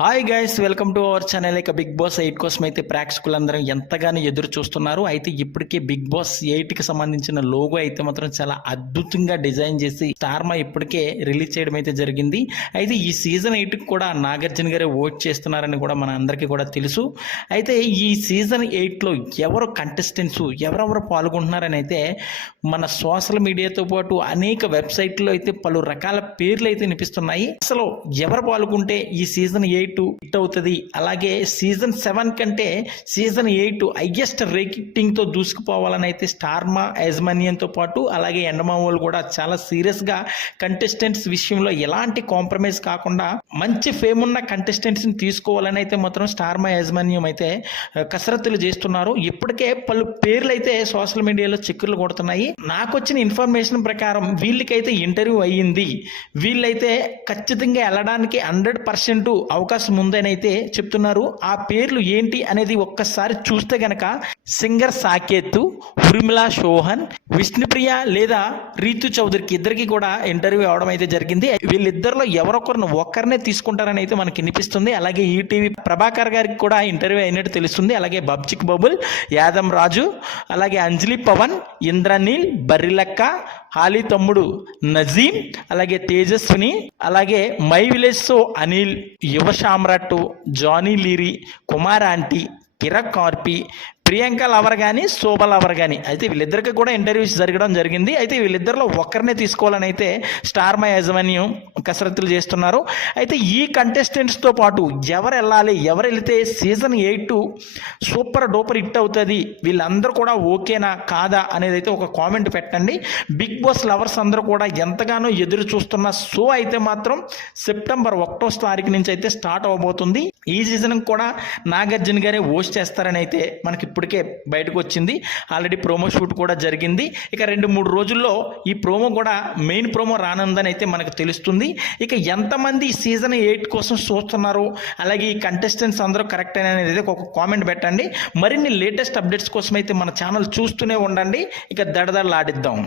Hi guys, welcome to our channel. ఇక big boss 8 కోసం అయితే ప్రేక్షకులందరూ ఎంతగానో ఎదురు చూస్తున్నారు. అయితే ఇప్పటికే బిగ్ బాస్ 8కి సంబంధించిన లోగో అయితే మాత్రం చాలా అద్భుతంగా డిజైన్ చేసి స్టార్మా ఇప్పటికే రిలీజ్ చేయడం అయితే జరిగింది. అయితే ఈ సీజన్ 8కి కూడా నాగార్జున గారే ఓట్ చేస్తున్నారని కూడా మన అందరికీ కూడా తెలుసు. అయితే ఈ సీజన్ 8లో ఎవరు కంటెస్టెంట్స్ ఎవరెవరు పాల్గొంటున్నారని అయితే మన సోషల్ మీడియాతో పాటు అనేక వెబ్సైట్లో అయితే పలు రకాల పేర్లు అయితే వినిపిస్తున్నాయి. అసలు ఎవరు పాల్గొంటే ఈ సీజన్ 8 హిట్ అవుతుంది, అలాగే సీజన్ 7 కంటే సీజన్ 8 హైయెస్ట్ రేటింగ్ తో దూసుకుపోవాలని అయితే స్టార్మా యాజమాన్యంతో పాటు అలాగే ఎండమామూలు కూడా చాలా సీరియస్ గా కంటెస్టెంట్స్ విషయంలో ఎలాంటి కాంప్రమైజ్ కాకుండా మంచి ఫేమ్ ఉన్న కంటెస్టెంట్స్ ని తీసుకోవాలని అయితే మాత్రం స్టార్మా యాజమాన్యం అయితే కసరత్తులు చేస్తున్నారు. ఇప్పటికే పలు పేర్లు అయితే సోషల్ మీడియాలో చిక్కులు కొడుతున్నాయి. నాకు వచ్చిన ఇన్ఫర్మేషన్ ప్రకారం వీళ్ళకైతే ఇంటర్వ్యూ అయ్యింది, వీళ్ళైతే ఖచ్చితంగా వెళ్ళడానికి 100% అవకాశం ముందేనైతే చెప్తున్నారు. ఆ పేర్లు ఏంటి అనేది ఒక్కసారి చూస్తే గనక సింగర్ సాకేత్, ఉర్మిళ సోహన్, విష్ణుప్రియ లేదా రీతు చౌదరికి ఇద్దరికి కూడా ఇంటర్వ్యూ అవడం అయితే జరిగింది. వీళ్ళిద్దరిలో ఒక్కరినే తీసుకుంటారని అయితే మనకి వినిపిస్తుంది. అలాగే ఈటీవీ ప్రభాకర్ గారికి కూడా ఇంటర్వ్యూ అయినట్టు తెలుస్తుంది. అలాగే బబ్జిక్ బబుల్, యాదం రాజు, అలాగే అంజలి పవన్, ఇంద్రనీల్, బర్రిలక్క, హాలీ తమ్ముడు నజీం, అలాగే తేజస్విని, అలాగే మై విలేజ్ సో అనిల్, యువ సామ్రాట్, జానీ లీరీ, కుమార్ ఆంటీ, కిరక్ కార్పి, ప్రియాంక లవర్ కానీ శోభ లవర్ కానీ అయితే వీళ్ళిద్దరికి కూడా ఇంటర్వ్యూస్ జరగడం జరిగింది. అయితే వీళ్ళిద్దరిలో ఒక్కరినే తీసుకోవాలని అయితే స్టార్మా యాజమాన్యం కసరత్తులు చేస్తున్నారు. అయితే ఈ కంటెస్టెంట్స్తో పాటు ఎవరు వెళ్ళాలి, ఎవరు వెళితే సీజన్ 8 సూపర్ డూపర్ హిట్ అవుతుంది, వీళ్ళందరూ కూడా ఓకేనా కాదా అనేది అయితే ఒక కామెంట్ పెట్టండి. బిగ్ బాస్ లవర్స్ అందరూ కూడా ఎంతగానో ఎదురు చూస్తున్న షో అయితే మాత్రం సెప్టెంబర్ 1వ తారీఖు నుంచి అయితే స్టార్ట్ అవబోతుంది. ఈ సీజన్ కూడా నాగార్జున గారే హోస్ట్ చేస్తారని అయితే మనకి ఇప్పటికే బయటకు వచ్చింది. ఆల్రెడీ ప్రోమో షూట్ కూడా జరిగింది. ఇక 2-3 రోజుల్లో ఈ ప్రోమో కూడా మెయిన్ ప్రోమో రానుందని అయితే మనకు తెలుస్తుంది. ఇక ఎంతమంది సీజన్ 8 కోసం చూస్తున్నారు, అలాగే ఈ కంటెస్టెంట్స్ అందరూ కరెక్ట్ అనేది ఒక కామెంట్ పెట్టండి. మరిన్ని లేటెస్ట్ అప్డేట్స్ కోసం అయితే మన ఛానల్ చూస్తూనే ఉండండి. ఇక దడదడలాడిద్దాం.